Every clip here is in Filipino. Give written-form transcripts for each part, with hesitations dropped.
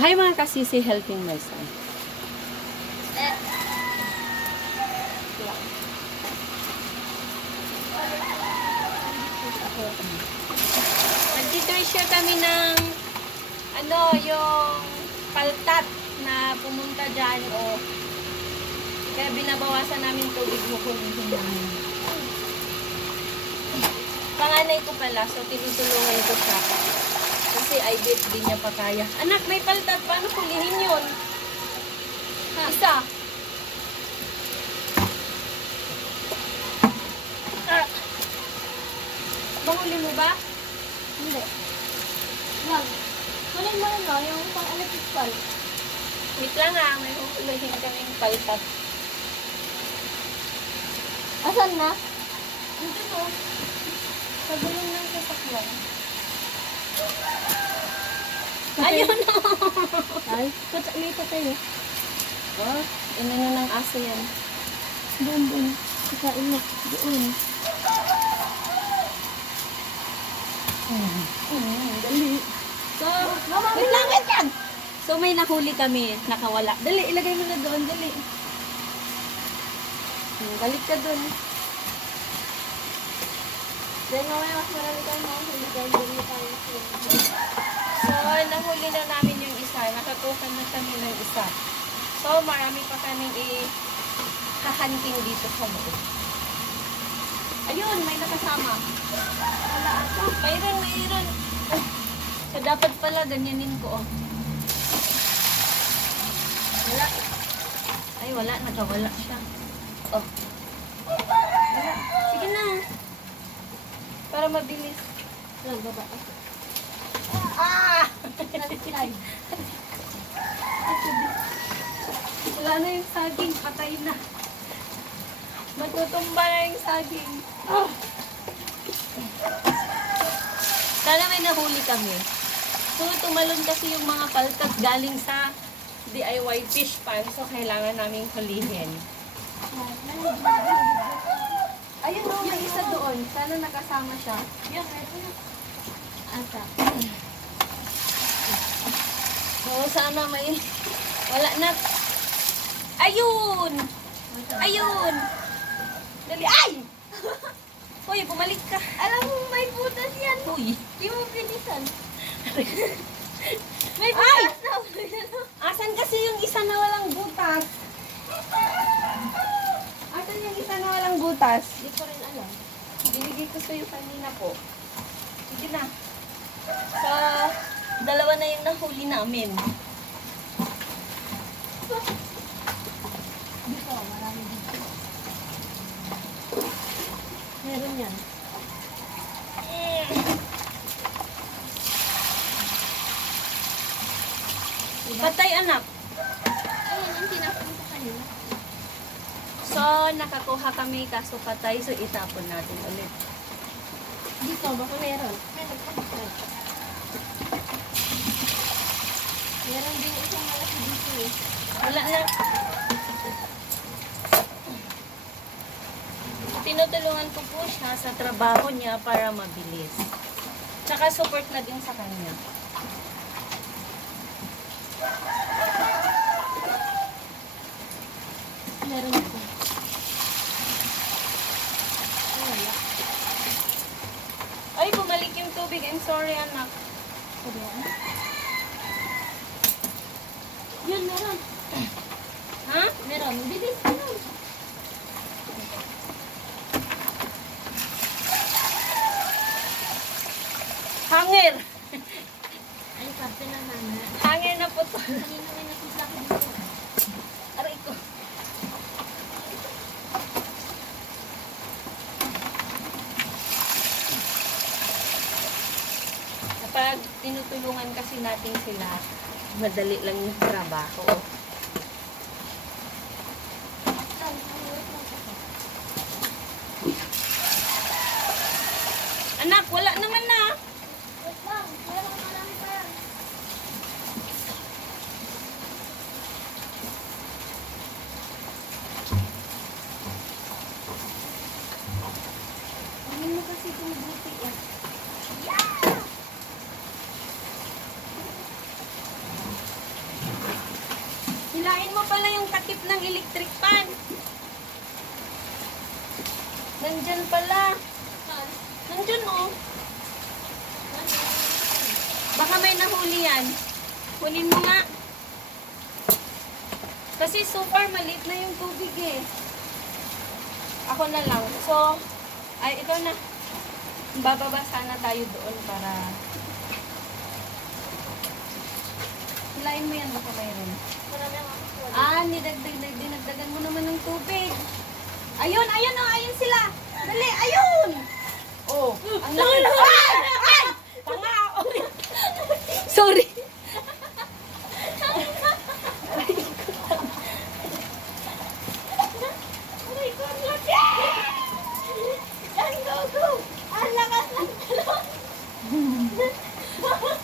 Hi mga kasisi, helping my son. Nag-treasure kami ng yung paltat na pumunta dyan kaya binabawasan namin tubig mo kung namin. Panganay ko pala, so tinutulungan ko siya. Kasi I bet din niya pa kaya. Anak, may paltat. Paano kulihin yun? Isa. Mahuli mo ba? Hindi. Wag. Kunin mo na yung pang-electric fan. Wait lang may hulihin kaming paltat. Asan na? Dito to. Sa gulong ng sasakyan. Ayun na! Ay, may tayo. Oh, inano ng aso yan. Doon. Kakain na. Doon. Dali. So, wait lang! So, may nahuli kami. Nakawala. Dali, ilagay mo na doon. Dali. Balik ka doon. Dahil mamaya mas marami tayong mahuli dahil dumi tayo. So, nahuli na namin yung isa. Nakakuha na kami ng isa. So, marami pa kaming i-hahanting dito sa loob. Ayun, may nakasama. Wala ata. Mayroon. So, dapat pala ganyanin ko, Wala. Ay, wala. Nagawala siya. Oh. Wala. Sige na. Para mabilis. Baba ako. Nag-slide. Wala na yung saging. Patay na. Matutumba na yung saging. Sana may nahuli kami. So, tumalon kasi yung mga paltat galing sa DIY fish pan. So, kailangan namin hulihin. Ayun may isa doon. Sana nakasama siya. Yan, ito na. Asa. Oo, sana may... Wala na. Ayun! Ayun! Dali. Ay! Uy, bumalik ka. Alam mo, may butas yan. Uy. Di mo pinisan. May Ay! butas na. Asan kasi yung isa na walang butas? Asan yung isa na walang butas? Di ko rin alam. Binigay ko sa'yo kanina po. Sige na. Sa dalawa na yung nahuli namin. Dito, marami dito. Meron yan. Patay anak. Ayun, ang tinapon ko kanina. So, nakakuha kami kaso patay. So, itapon natin ulit. Dito, baka meron. Meron din isang malaki dito eh. Wala na. Tinutulungan ko po siya sa trabaho niya para mabilis. Tsaka support na din sa kanya. Meron dito. Wala. Ay, bumalik yung tubig. I'm sorry, anak. Sabi yan. Yun, meron. Ha? Meron. Bilis ka nun. Hangir! Ay, parte na naman. Hangir na po to. Kanina may nakita ko dito. Aray ko. Kapag tinutulungan kasi natin sila, madali lang yung trabaho. Anak, wala naman na. Wait lang. Meron marami pa yan. Ano mo kasi kung buti eh. Hilain mo pala yung takip ng electric fan. Nandyan pala. Nandyan oh. Baka may nahuli yan. Kunin mo nga. Kasi super maliit na yung tubig eh. Ako na lang. So, ay ikaw na. Bababa sana tayo doon para... Hilain mo yan, baka mayroon. Dinagdagan mo naman ng tubig. Ayun, ayun oh, ayun sila. Dali, ayun! Oh, ang laki. Ay! Tanga! Sorry. Aray ko, ang laki! Yan, go, go! Ang lakas ng talon!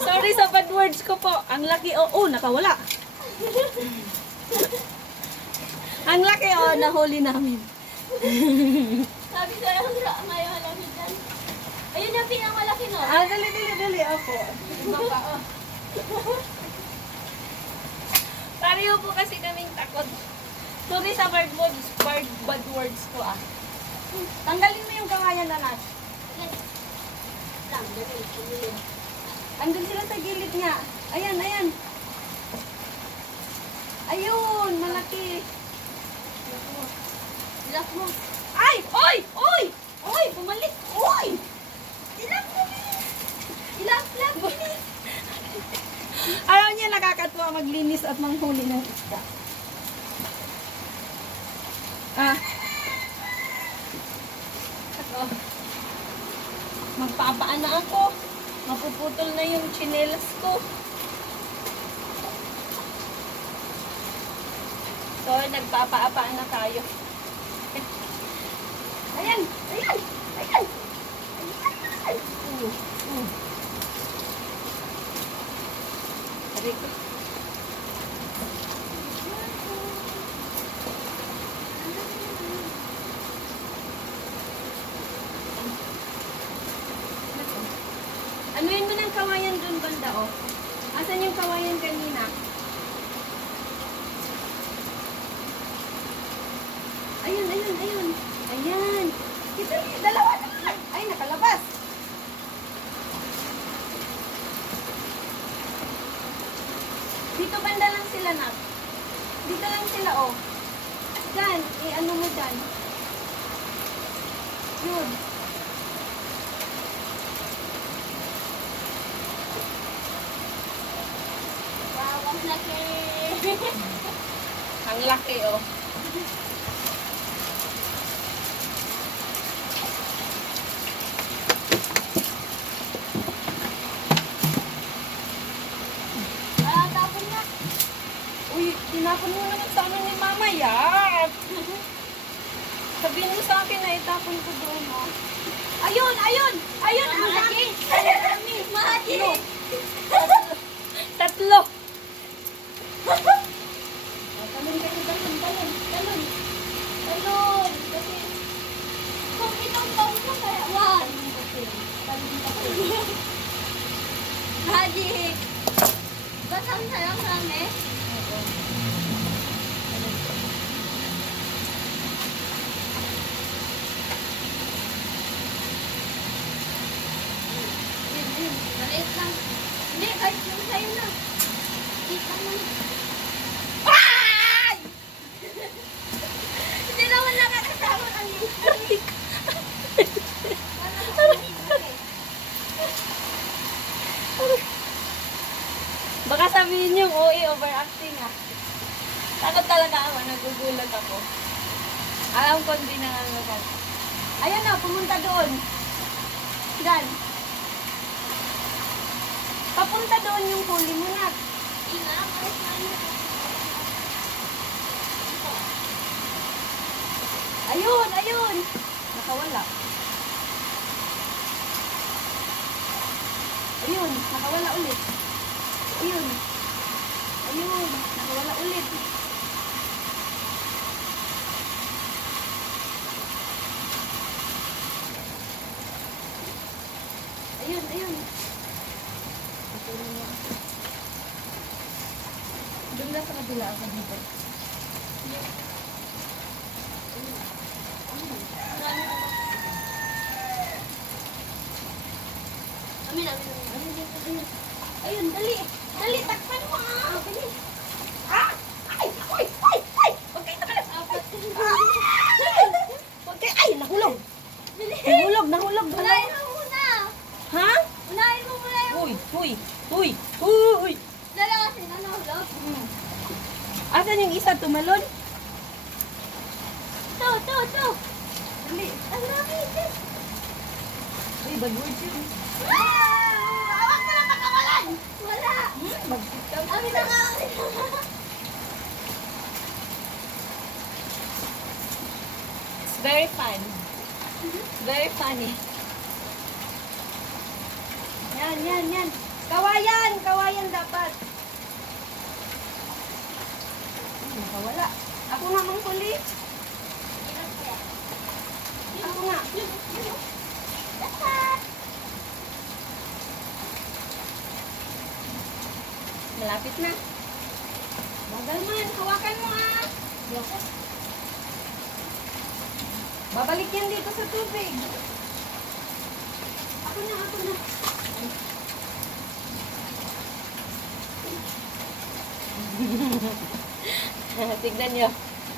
Sorry sa bad words ko po. Ang laki, oh, nakawala. Ang laki, oh, nahuli namin. Sabi ko lang may malaki dyan. Ayun yung pinakamalaki no. Dali, ako. Iba pa, oh. Pareho po kasi kaming takot. Sorry sa bad words ko ah. Tanggalin mo yung kawayan na nat. Lang, dali. Andun sila sa gilid nga. Ayan, ayan. Ayun, malaki. Lock mo. Ay! Oy! Oy! Oy! Bumalik! Oy! Ilap mo. Ilap, bilis. Ayaw niya nakakatuwa maglinis at manghuli ng isda. Ah. Ako. Magpapaan na ako. Mapuputol na yung tsinelas ko. So, nagpapaapaan na tayo. Ayan! Ayan! Ayan! Ayan! Sabi ko. Anuin mo ng kawayan dun banda, oh. Asan yung kawayan kanina? Ayun, ayun, ayun. Ayan. Kita, dalawa na. Ay, nakalabas. Dito banda lang sila, Nak. Dito lang sila, oh. Diyan, ano mo dyan. Yun. Wow, ang laki. Ang laki, oh. Tapon na. Uy, tinapon mo naman sa amin ni Mama, yak. Sabihin mo sa akin na itapon ko doon, oh. Ayun, ayun! Ayun, ang dami! Ang dami! Magic! Tatlo! Talon kasi, talon. Talon. Kasi, kung itong taon mo kaya, one. Talon. Magic! Ba't ang sarang eh? Maliit lang. Hindi, kahit yung sa'yo na. Kita mo na. Ay! Hindi naman nakakasama ang liit. Baka sabihin yung OA overacting, ah. Takot talaga ako, nagugulat ako. Alam ko hindi nangangagal. Ayun na, pumunta doon. Dan. Papunta doon yung huli mo na. Ina, pares na yun. Ayun, ayun. Nakawala. Ayun, nakawala ulit. Ayun. Ayun, nakawala ulit. Ayun, ayun. Doon na sa kabila ako dito. Amin, amin, amin. Ayun, dali. Dali, takpan mo ah. Bilis. Ah! Ay! Uy! Uy! Uy! Huwag kayo naman! Apat. Huwag kayo! Ay! Nahulog! Bilis. Nahulog! Nahulog! Unahin mo muna. Ha? Unahin mo muna yung... Uy! Uy! Uy! Uy! Dala kasi nanohlog. Asan yung isa? Tumalon? Ito. Dali! Ang dami. Uy! Bad words yun. Awak mo na pagkawalan. Wala. Mag-sit Amin na nga. It's very fun. Very funny. Yan. Kawayan dapat. Nakawala. Ako nga mang huli. Ako nga. Malapit na. Bagal man. Hawakan mo ah. Babalik yan dito sa tubig. Ako na. Tignan nyo.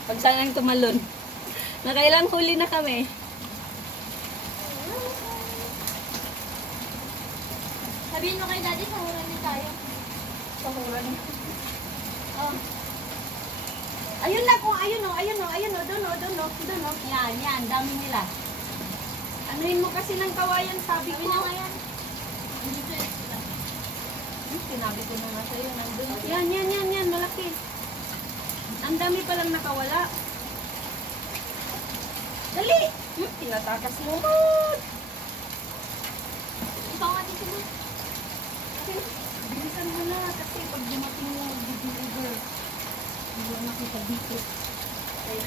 Pag saan tumalon. Nakailang huli na kami. Sabihin mo kay daddy, sahuran niya tayo. Sahuran. Oh. Ayun na kung ayun o. Doon o. Yan. Dami nila. Anuhin mo kasi ng kawayan, sabi ko. Sabi na nga yan. Sinabi ko na nga sa'yo, nandun. Yan, malaki. Ang dami palang nakawala. Dali! Tinatakas mo. Ikaw nga dito na. Bilisan mo na kasi pag dumating mo, mag-deliver. Hindi mo nakita dito. Okay.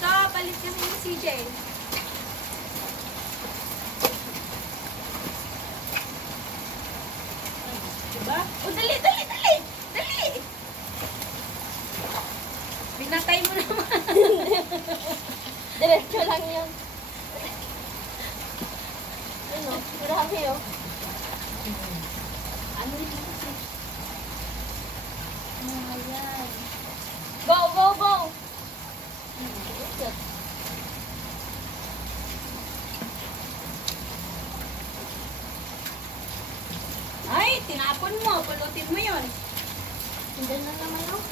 So, palit kami ni CJ. Diba? O, dali! Pinatay mo naman. Diretso lang yan. Ano? Marami oh. Ano dito kasi? Ayan. Go! Ay, tinapon mo. Pulutin mo yun. Hindi na naman oh.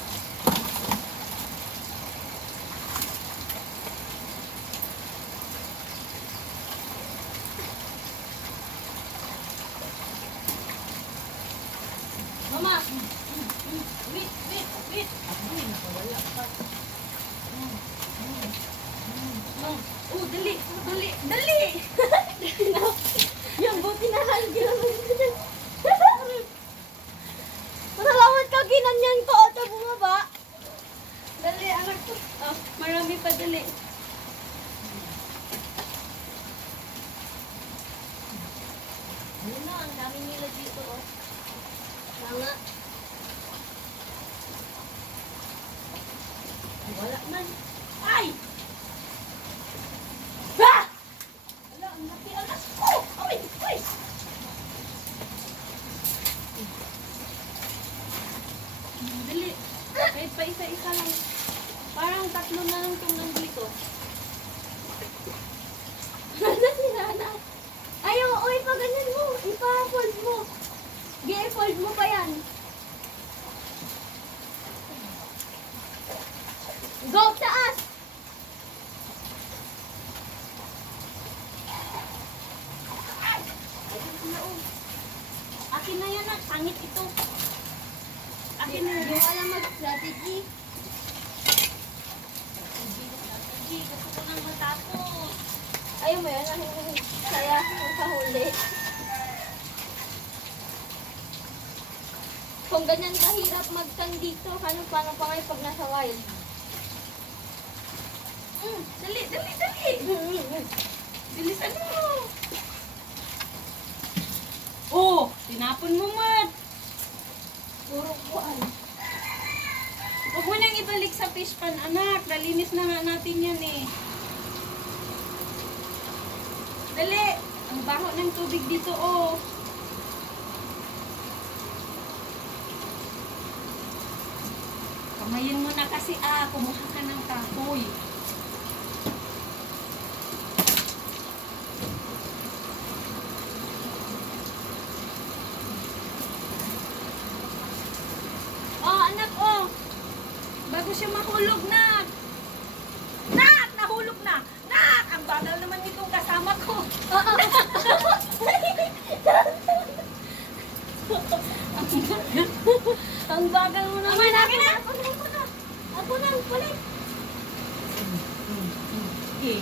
Mama! Wait! Ay, nakawala pa. Oh, dali! Yung buti na lang ginawa. Masalamat ka ginanyan ko o ito bumaba. Dali, anak ko. Oh, marami pa dali. Yun na, ang dami nila dito oh. Tama. Wala man. Ay! Ha! Wala, ang laki anak ko! Ay! Dali. Kahit pa isa-isa lang. Parang tatlo na lang itong nandito. Ano si Nana? Ayaw, oy, pa ganyan mo. Ipa-fold mo. Gi-fold mo pa yan. Go, taas! Akin na yan, sangit ito. Akin na yan. Yung alam mag-strategy. Gusto ko nang matapos. Ayaw mo yan, ang saya yung kahuli. Kung ganyan kahirap mag-tan dito, paano pa ngayon pag nasa wild? Dali! Bilisan mo! Oh! Tinapon mo, Mat! Puro buwan. Oh, Huwag mo nang ibalik sa fish pan, anak. Nalinis na nga natin yan eh. Dali! Ang baho ng tubig dito, oh. Kamayin mo na kasi, kumuha ka ng kahoy. Oh, anak, oh. Bago siya mahulog, nak. Nak! Nahulog na! Nak! Ang bagal naman nitong kasama ko. Ang bagal mo naman. Akin na! Ako na, balik. Okay.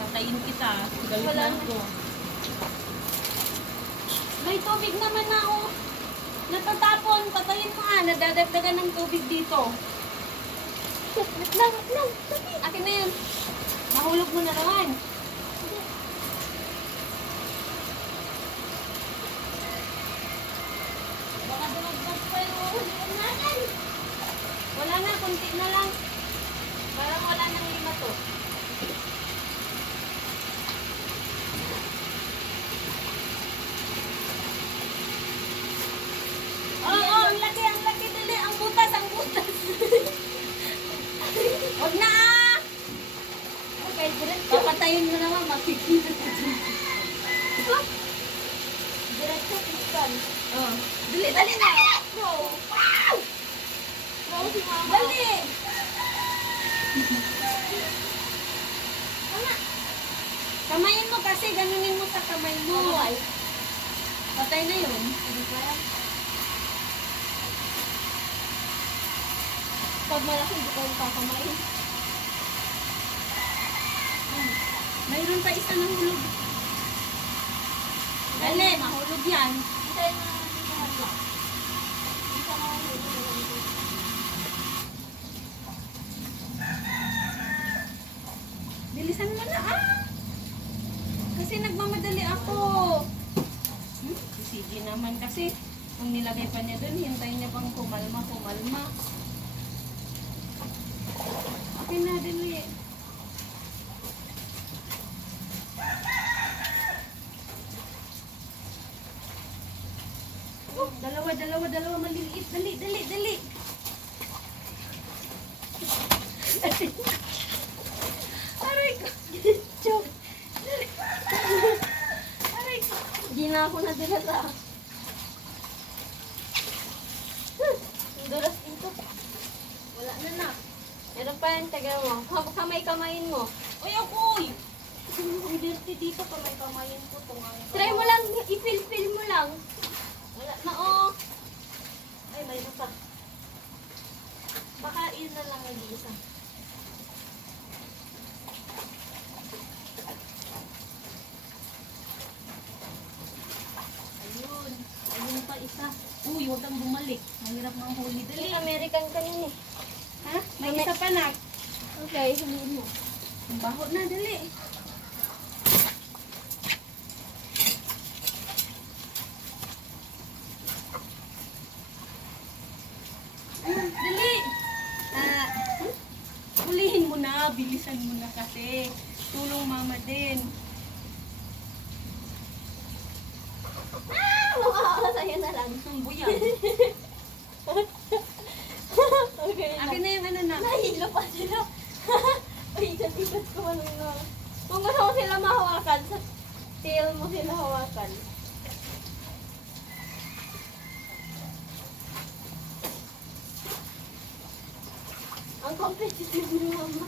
Patayin kita. Galit Wala na na. ako. May tubig naman na, oh. Natatapon. Patayin mo, nadadagdagan ng tubig dito. Wait lang. Dali. Akin na yan. Nahulog mo na naman. Baka dumagdag pa yung uhulihan natin. Wala na, kunti na lang. Parang wala nang 5 to. Oo, ang laki, dali. Ang butas. Huwag na, Okay, diretso. Papatayin mo naman, makikita ka dyan. Diretso, piston. Oh. Dali na. Go. Wow! Go si mama. Dali. Tama. Kamayin mo kasi, ganunin mo sa kamay mo. Okay. Patay na yun. Hindi ko alam. Pag malaki, hindi ko kakamain. Mayroon pa isa ng hulog. Dali, mahulog yan. Hintayin mo naman dito lang. Isa na ako dito. Bilisan mo na, Kasi nagmamadali ako. Si CG naman kasi, kung nilagay pa niya doon, hintayin niya pang kumalma. Okay na, dali. Oh, dalawa, maliliit. Dali. Aray ko. Joke. Aray ko. Hindi na ako nadala sa... Ang dulas dito. Wala na. Meron pa yan, tagal mo. Kamay-kamayin mo. Uy, ako'y. Ang dirty dito, kamay-kamayin ko. Try mo lang, i-fill mo lang. Wala na, oh. Ay, may pa. Baka yun na lang nag-iisa. Ayun pa isa. Uy, huwag kang bumalik. Mahirap ng huli. Dali. American ka yun eh. Ha? May isa pa na. Okay, sabihin mo. Ang baho na, dali. Dali. Hulihin mo na. Bilisan mo na kasi. Tulong mama din. Sa'yo na lang. Ang buyan. Okay na. Akin na yung ano na. Nahilo pa sila. Ay, ikot-ikot ko man yung kung gusto mo sila mahawakan, sa tail mo sila hawakan. Ang competitive ni mama.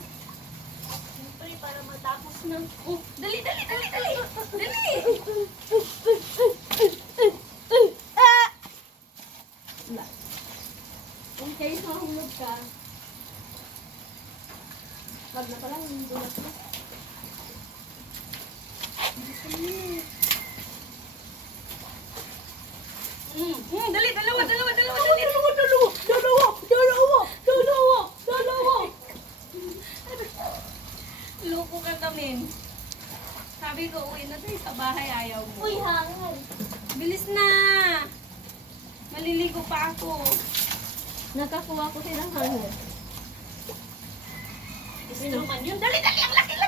Siyempre, para matapos na. Oh, dali. Dali. In case mahulog ka, wag na pala, yung dulas mo. Dali. Dalawa. Loko ka kami. Sabi ko, uwi na tayo sa bahay, ayaw mo. Uy, hangin. Bilis na! Maliligo pa ako. Nakakuha ko silang hanger. Gusto naman yun. Dali, dali! Ang laki-laki!